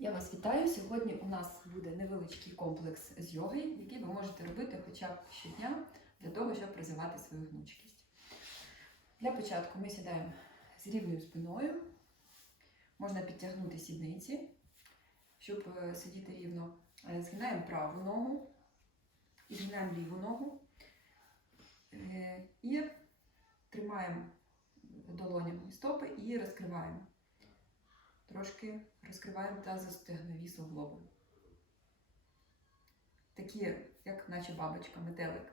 Я вас вітаю. Сьогодні у нас буде невеличкий комплекс з йоги, який ви можете робити хоча б щодня для того, щоб розвивати свою гнучкість. Для початку ми сідаємо з рівною спиною. Можна підтягнути сідниці, щоб е, сидіти рівно. Е, Згинаємо праву ногу і згинаємо ліву ногу. Е, І тримаємо долонями стопи і розкриваємо. Трошки розкриваємо та тазостегнові суглоби. Такі, як наче бабочка, метелик.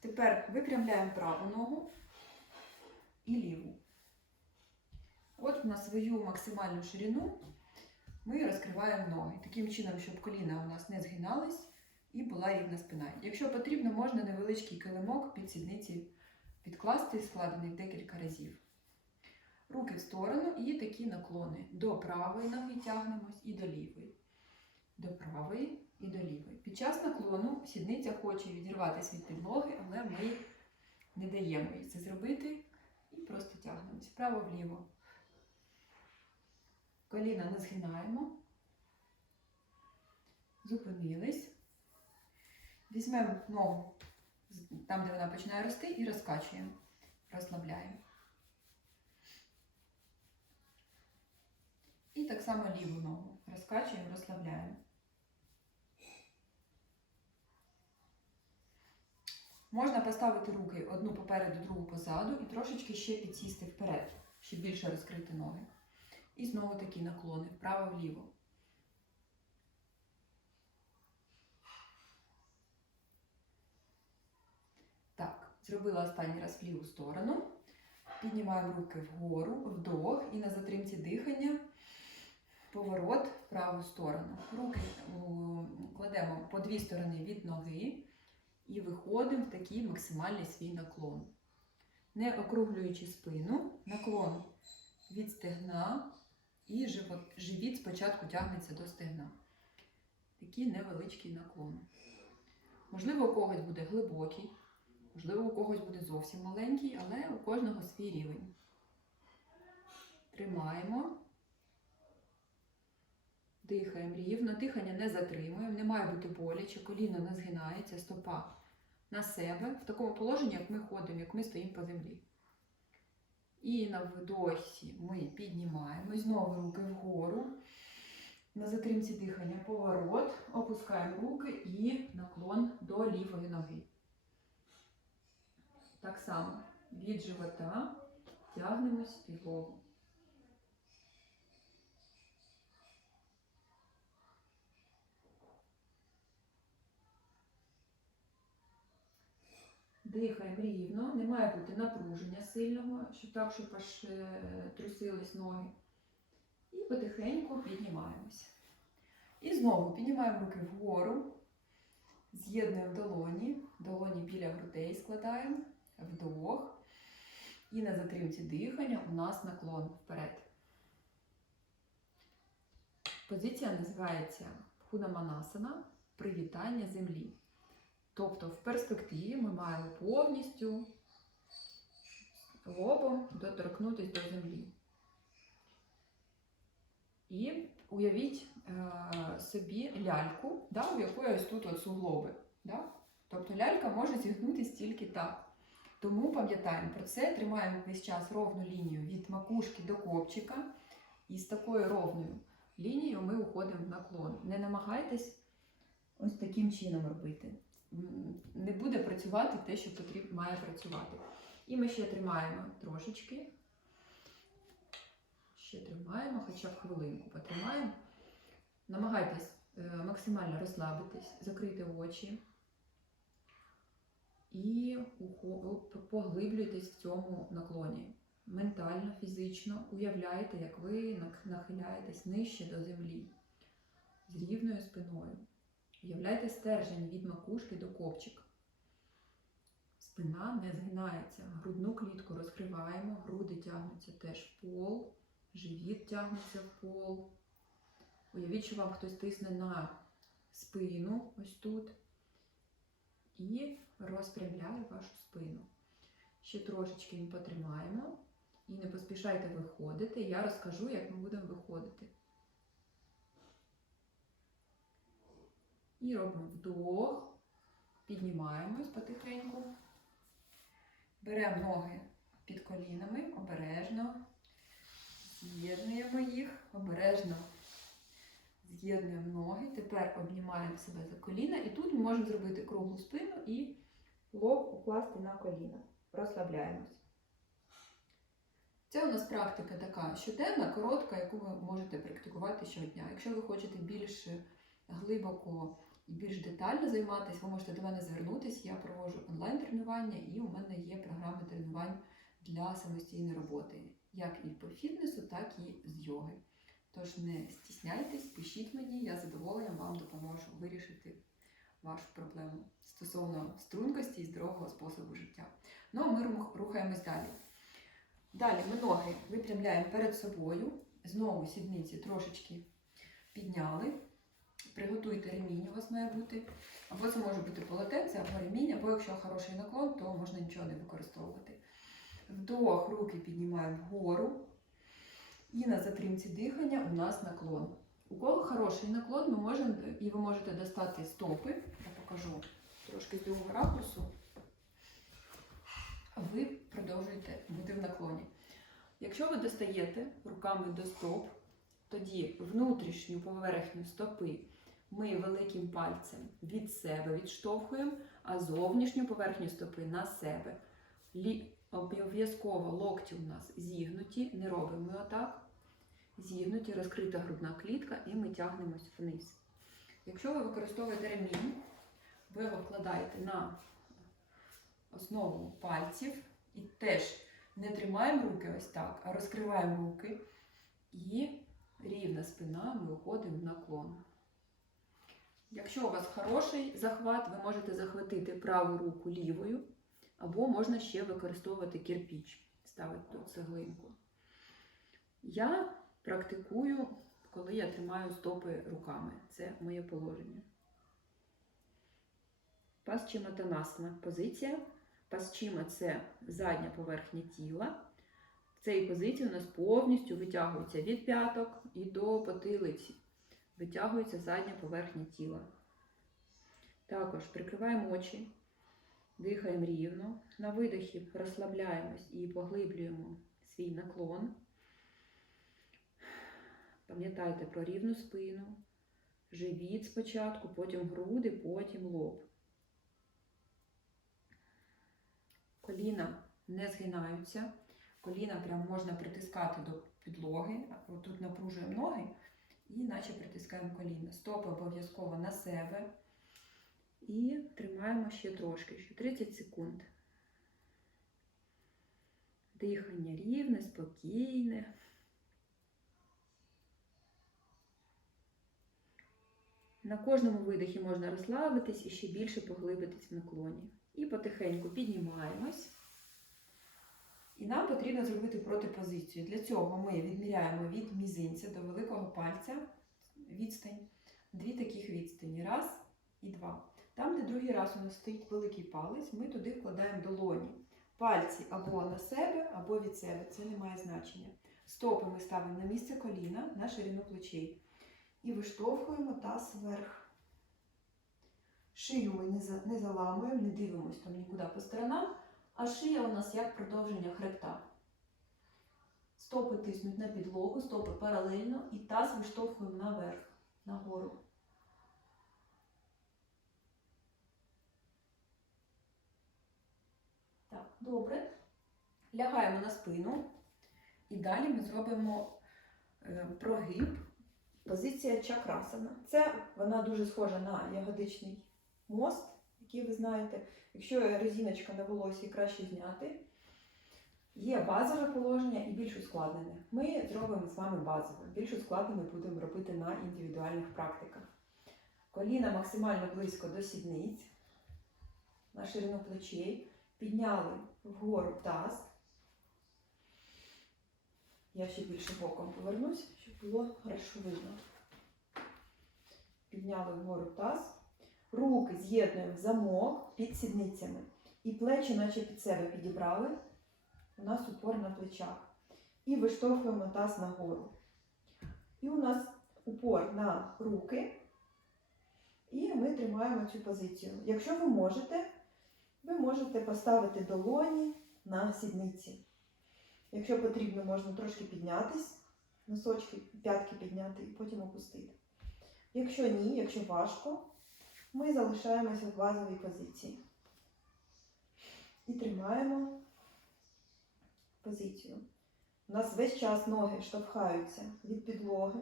Тепер випрямляємо праву ногу і ліву. От на свою максимальну ширину ми розкриваємо ноги. Таким чином, щоб коліна у нас не згинались і була рівна спина. Якщо потрібно, можна невеличкий килимок під сідниці підкласти, складений декілька разів. Руки в сторону і такі наклони. До правої ноги тягнемось і до лівої. До правої і до лівої. Під час наклону сідниця хоче відірватися від підлоги, але ми не даємо їй це зробити і просто тягнемось вправо-вліво. Коліна не згинаємо. Зупинились. Візьмемо ногу там, де вона починає рости, і розкачуємо. Розслабляємо. І так само ліву ногу. Розкачуємо, розслабляємо. Можна поставити руки одну попереду, другу позаду і трошечки ще підсісти вперед, щоб більше розкрити ноги. І знову такі наклони вправо-вліво. Так, зробила останній раз в ліву сторону. Піднімаємо руки вгору, вдох і на затримці дихання поворот в праву сторону. Руки кладемо по дві сторони від ноги і виходимо в такий максимальний свій наклон. Не округлюючи спину, наклон від стегна і живіт спочатку тягнеться до стегна. Такий невеличкий наклон. Можливо, у когось буде глибокий, можливо, у когось буде зовсім маленький, але у кожного свій рівень. Тримаємо. Дихаємо рівно, дихання не затримуємо, не має бути боляче, коліно не згинається, стопа на себе, в такому положенні, як ми ходимо, як ми стоїмо по землі. І на вдосі ми піднімаємо, знову руки вгору. На затримці дихання поворот, опускаємо руки і наклон до лівої ноги. Так само від живота тягнемось в підлогу. Дихаємо рівно, не має бути напруження сильного, щоб так, щоб аж е, трусились ноги. І потихеньку піднімаємося. І знову піднімаємо руки вгору, з'єднуємо долоні, долоні біля грудей складаємо, вдох. І на затримці дихання у нас наклон вперед. Позиція називається Хунаманасана привітання землі. Тобто в перспективі ми маємо повністю лобом доторкнутися до землі. І уявіть е, собі ляльку, да, у якої ось тут от суглоби. Да? Тобто лялька може зігнутися тільки так. Тому пам'ятаємо про це, тримаємо весь час ровну лінію від макушки до копчика. І з такою ровною лінією ми уходимо в наклон. Не намагайтесь ось таким чином робити не буде працювати те, що потрібно має працювати. І ми ще тримаємо трошечки. Ще тримаємо, хоча б хвилинку потримаємо. Намагайтесь е, максимально розслабитись, закрити очі і поглиблюйтесь в цьому наклоні. Ментально, фізично уявляйте, як ви нахиляєтесь нижче до землі з рівною спиною. Уявляйте стержень від макушки до копчика. Спина не згинається. Грудну клітку розкриваємо, груди тягнуться теж в пол, живіт тягнеться в пол. Уявіть, що вам хтось тисне на спину ось тут. І розпрямляє вашу спину. Ще трошечки ми потримаємо. І не поспішайте виходити. Я розкажу, як ми будемо виходити. І робимо вдох, піднімаємось потихеньку. Беремо ноги під колінами, обережно. З'єднуємо їх, обережно з'єднуємо ноги. Тепер обнімаємо себе за коліна. І тут ми можемо зробити круглу спину і лоб укласти на коліна. Розслабляємось. Це у нас практика така щоденна, коротка, яку ви можете практикувати щодня. Якщо ви хочете більш глибоко більш детально займатися, ви можете до мене звернутися. Я проводжу онлайн-тренування і у мене є програми тренувань для самостійної роботи, як і по фітнесу, так і з йоги. Тож не стісняйтесь, пишіть мені, я з вам допоможу вирішити вашу проблему стосовно стрункості і здорового способу життя. Ну а ми рухаємось далі. Далі ми ноги випрямляємо перед собою. Знову сідниці трошечки підняли. Приготуйте ремінь, у вас має бути. Або це може бути полотенце, або ремінь, або якщо хороший наклон, то можна нічого не використовувати. Вдох, руки піднімаємо вгору. І на затримці дихання у нас наклон. У кого хороший наклон, ми можемо, і ви можете достати стопи. Я покажу трошки з другого ракурсу. Ви продовжуєте бути в наклоні. Якщо ви достаєте руками до стоп, тоді внутрішню поверхню стопи ми великим пальцем від себе відштовхуємо, а зовнішню поверхню стопи на себе. Обов'язково локті у нас зігнуті, не робимо отак. Зігнуті, розкрита грудна клітка і ми тягнемось вниз. Якщо ви використовуєте ремінь, ви його вкладаєте на основу пальців і теж не тримаємо руки ось так, а розкриваємо руки і рівна спина, ми уходимо в наклон. Якщо у вас хороший захват, ви можете захватити праву руку лівою, або можна ще використовувати кирпіч, ставити тут цеглинку. Я практикую, коли я тримаю стопи руками. Це моє положення. Пасчиматанасана позиція. Пасчима це задня поверхня тіла. В цій позиції у нас повністю витягується від п'яток і до потилиці. Витягується задня поверхня тіла. Також прикриваємо очі, дихаємо рівно. На видохі розслабляємось і поглиблюємо свій наклон. Пам'ятайте про рівну спину, живіт спочатку, потім груди, потім лоб. Коліна не згинаються. Коліна прям можна притискати до підлоги. Тут напружуємо ноги і наче притискаємо коліна. Стопи обов'язково на себе. І тримаємо ще трошки, ще 30 секунд. Дихання рівне, спокійне. На кожному видихі можна розслабитись і ще більше поглибитись в наклоні. І потихеньку піднімаємось. І нам потрібно зробити протипозицію. Для цього ми відміряємо від мізинця до великого пальця відстань. Дві таких відстані. Раз і два. Там, де другий раз у нас стоїть великий палець, ми туди вкладаємо долоні. Пальці або на себе, або від себе. Це не має значення. Стопи ми ставимо на місце коліна, на ширину плечей. І виштовхуємо таз вверх. Шию ми не, заламуємо, не дивимось там нікуди по сторонам, а шия у нас як продовження хребта. Стопи тиснуть на підлогу, стопи паралельно і таз виштовхуємо наверх, нагору. Так, добре. Лягаємо на спину. І далі ми зробимо е, прогиб. Позиція чакрасана. Це вона дуже схожа на ягодичний мост, який ви знаєте. Якщо резиночка на волосі краще зняти. Є базове положення і більш ускладнене. Ми зробимо з вами базове. Більш ускладнене будемо робити на індивідуальних практиках. Коліна максимально близько до сідниць, на ширину плечей. Підняли вгору таз. Я ще більше боком повернусь, щоб було хорошо видно. Підняли вгору таз. Руки з'єднуємо в замок під сідницями. І плечі, наче під себе підібрали. У нас упор на плечах. І виштовхуємо таз нагору. І у нас упор на руки. І ми тримаємо цю позицію. Якщо ви можете, ви можете поставити долоні на сідниці. Якщо потрібно, можна трошки піднятись, носочки, п'ятки підняти і потім опустити. Якщо ні, якщо важко, ми залишаємося в базовій позиції. І тримаємо позицію. У нас весь час ноги штовхаються від підлоги,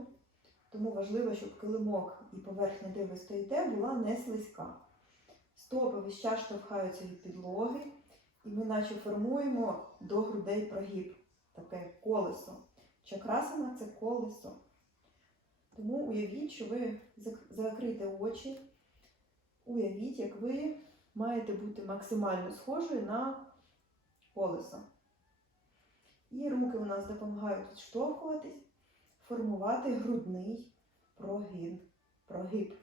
тому важливо, щоб килимок і поверхня, де ви стоїте, була не слизька. Стопи весь час штовхаються від підлоги, і ми наче формуємо до грудей прогиб, таке колесо. Чакрасана це колесо. Тому уявіть, що ви закрите очі, уявіть, як ви маєте бути максимально схожою на колесо. І руки у нас допомагають відштовхуватись, формувати грудний прогин, прогиб.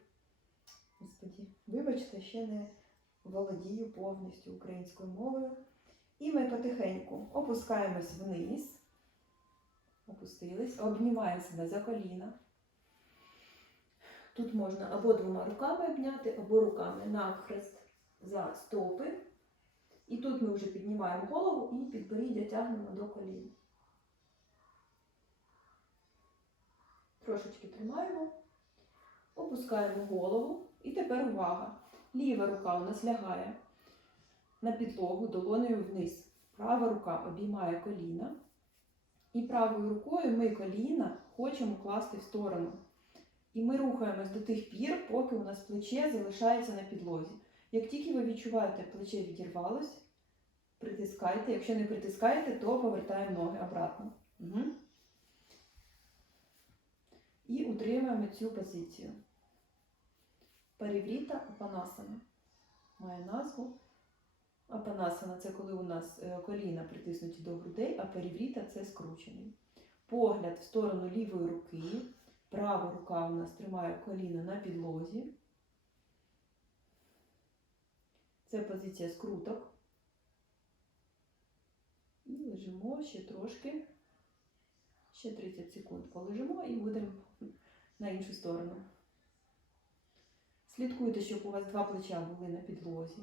Господі, вибачте, ще не володію повністю українською мовою. І ми потихеньку опускаємось вниз, опустились, обнімаємо себе за коліна. Тут можна або двома руками обняти, або руками навхрест за стопи. І тут ми вже піднімаємо голову і підборіддя тягнемо до колін. Трошечки тримаємо, опускаємо голову. І тепер увага. Ліва рука у нас лягає на підлогу долонею вниз. Права рука обіймає коліна. І правою рукою ми коліна хочемо класти в сторону. І ми рухаємось до тих пір, поки у нас плече залишається на підлозі. Як тільки ви відчуваєте, плече відірвалось, притискайте. Якщо не притискаєте, то повертаємо ноги обратно. Угу. І утримуємо цю позицію. Парівріта апанасана. Має назву. Апанасана це коли у нас е, коліна притиснуті до грудей, а парівріта це скручений. Погляд в сторону лівої руки. Права рука у нас тримає коліно на підлозі. Це позиція скруток. І лежимо ще трошки, ще 30 секунд полежимо і будемо на іншу сторону. Слідкуйте, щоб у вас два плеча були на підлозі.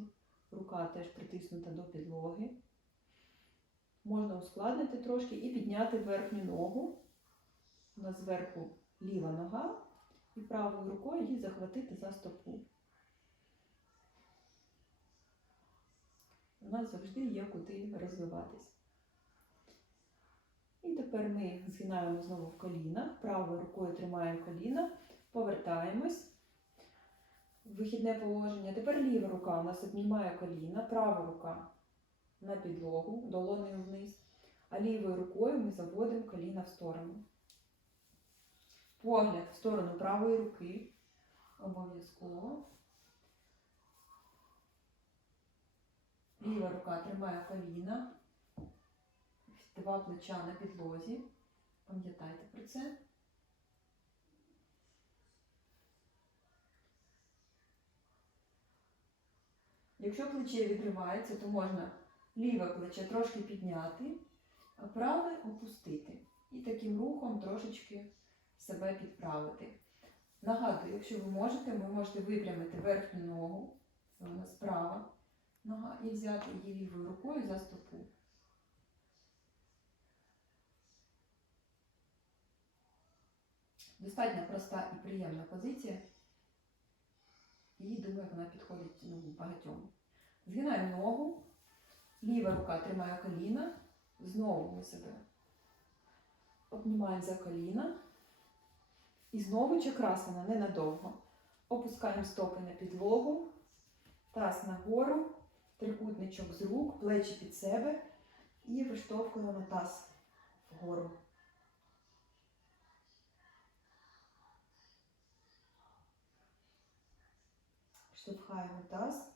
Рука теж притиснута до підлоги. Можна ускладнити трошки і підняти верхню ногу. У нас зверху ліва нога і правою рукою її захватити за стопу. У нас завжди є куди розвиватись. І тепер ми згинаємо знову в колінах, правою рукою тримаємо коліна, повертаємось. в Вихідне положення. Тепер ліва рука у нас обнімає коліна, права рука на підлогу, долонею вниз, а лівою рукою ми заводимо коліна в сторону. Погляд в сторону правої руки. Обов'язково. Ліва рука тримає коліна. Два плеча на підлозі. Пам'ятайте про це. Якщо плече відривається, то можна ліве плече трошки підняти, а праве опустити. І таким рухом трошечки себе підправити. Нагадую, якщо ви можете, ви можете випрямити верхню ногу, це у нас права нога, і взяти її лівою рукою за стопу. Достатньо проста і приємна позиція. І думаю, вона підходить ну, багатьом. Згинаємо ногу, ліва рука тримає коліна, знову ми себе обнімаємо за коліна. І знову чакрасана ненадовго. Опускаємо стопи на підлогу, таз нагору, трикутничок з рук, плечі під себе і виштовхуємо таз вгору. Штовхаємо таз.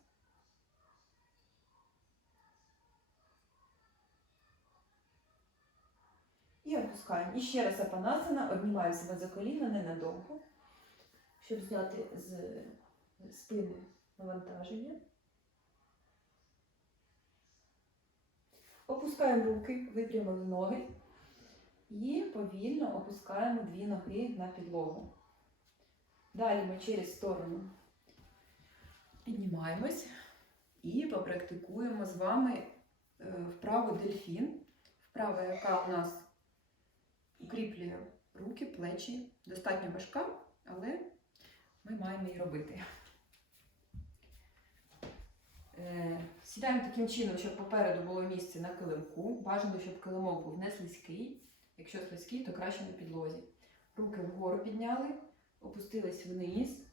І опускаємо. І ще раз апанасана, обнімаємо себе за коліна ненадовго, щоб зняти з спини навантаження. Опускаємо руки, випрямили ноги і повільно опускаємо дві ноги на підлогу. Далі ми через сторону Піднімаємось і попрактикуємо з вами е, вправу дельфін. Вправа, яка у нас укріплює руки, плечі. Достатньо важка, але ми маємо її робити. Е, Сідаємо таким чином, щоб попереду було місце на килимку. Бажано, щоб килимок був не слизький. Якщо слизький, то краще на підлозі. Руки вгору підняли, опустились вниз.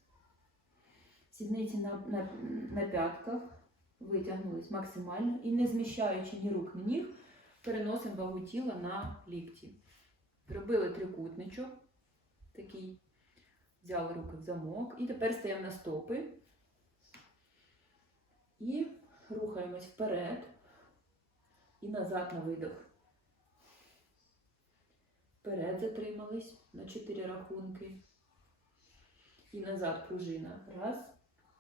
Сідниці на, на, на п'ятках витягнулись максимально і не зміщаючи ні рук, ні ніг, переносимо вагу тіла на лікті. Зробили трикутничок такий, взяли руки в замок і тепер стаємо на стопи. І рухаємось вперед і назад на видох. Вперед затримались на 4 рахунки. І назад пружина. Раз,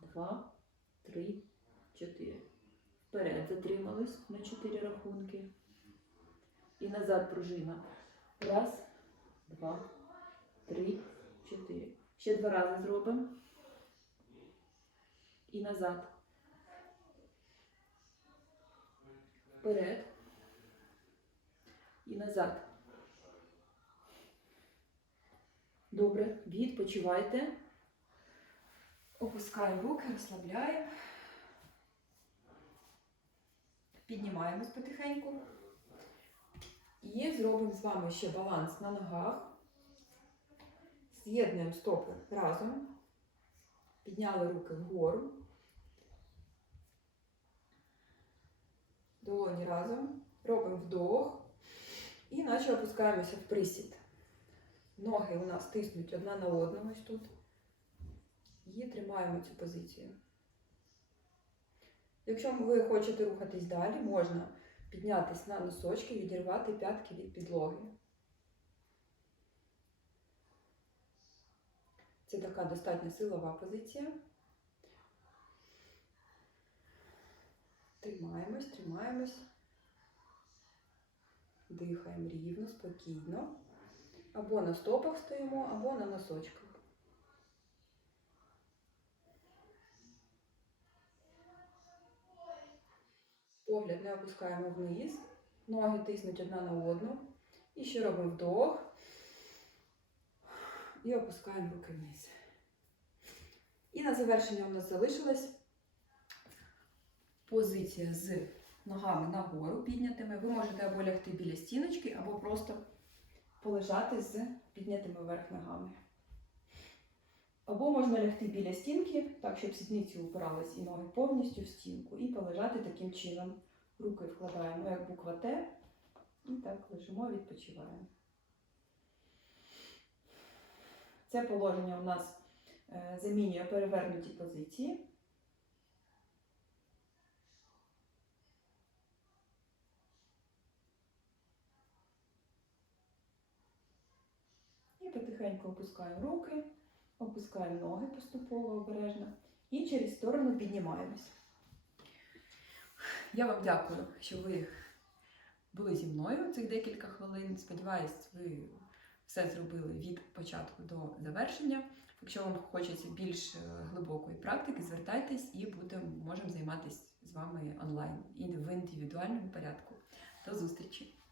два, три, чотири. Вперед затримались на 4 рахунки. І назад пружина. Раз, два, три, чотири. Ще два рази зробимо. І назад. Вперед. І назад. Добре, відпочивайте. Опускаємо руки, розслабляємо. Піднімаємось потихеньку. І зробимо з вами ще баланс на ногах. З'єднуємо стопи разом. Підняли руки вгору. Долоні разом. Робимо вдох. І наче опускаємося в присід. Ноги у нас тиснуть одна на одну ось тут. І тримаємо цю позицію. Якщо ви хочете рухатись далі, можна піднятись на носочки, відірвати п'ятки від підлоги. Це така достатньо силова позиція. Тримаємось, тримаємось. Дихаємо рівно, спокійно. Або на стопах стоїмо, або на носочках. Погляд не опускаємо вниз, ноги тиснуть одна на одну. І ще робимо вдох. І опускаємо руки вниз. І на завершення у нас залишилась позиція з ногами нагору піднятими. Ви можете або лягти біля стіночки, або просто полежати з піднятими вверх ногами. Або можна лягти біля стінки, так, щоб сідниці упирались і ноги повністю в стінку, і полежати таким чином. Руки вкладаємо як буква Т, і так лежимо, відпочиваємо. Це положення у нас е, замінює перевернуті позиції. І потихеньку опускаємо руки, опускаємо ноги поступово обережно і через сторону піднімаємось. Я вам дякую, що ви були зі мною цих декілька хвилин. Сподіваюсь, ви все зробили від початку до завершення. Якщо вам хочеться більш е, глибокої практики, звертайтесь і будемо можемо займатися з вами онлайн і в індивідуальному порядку. До зустрічі!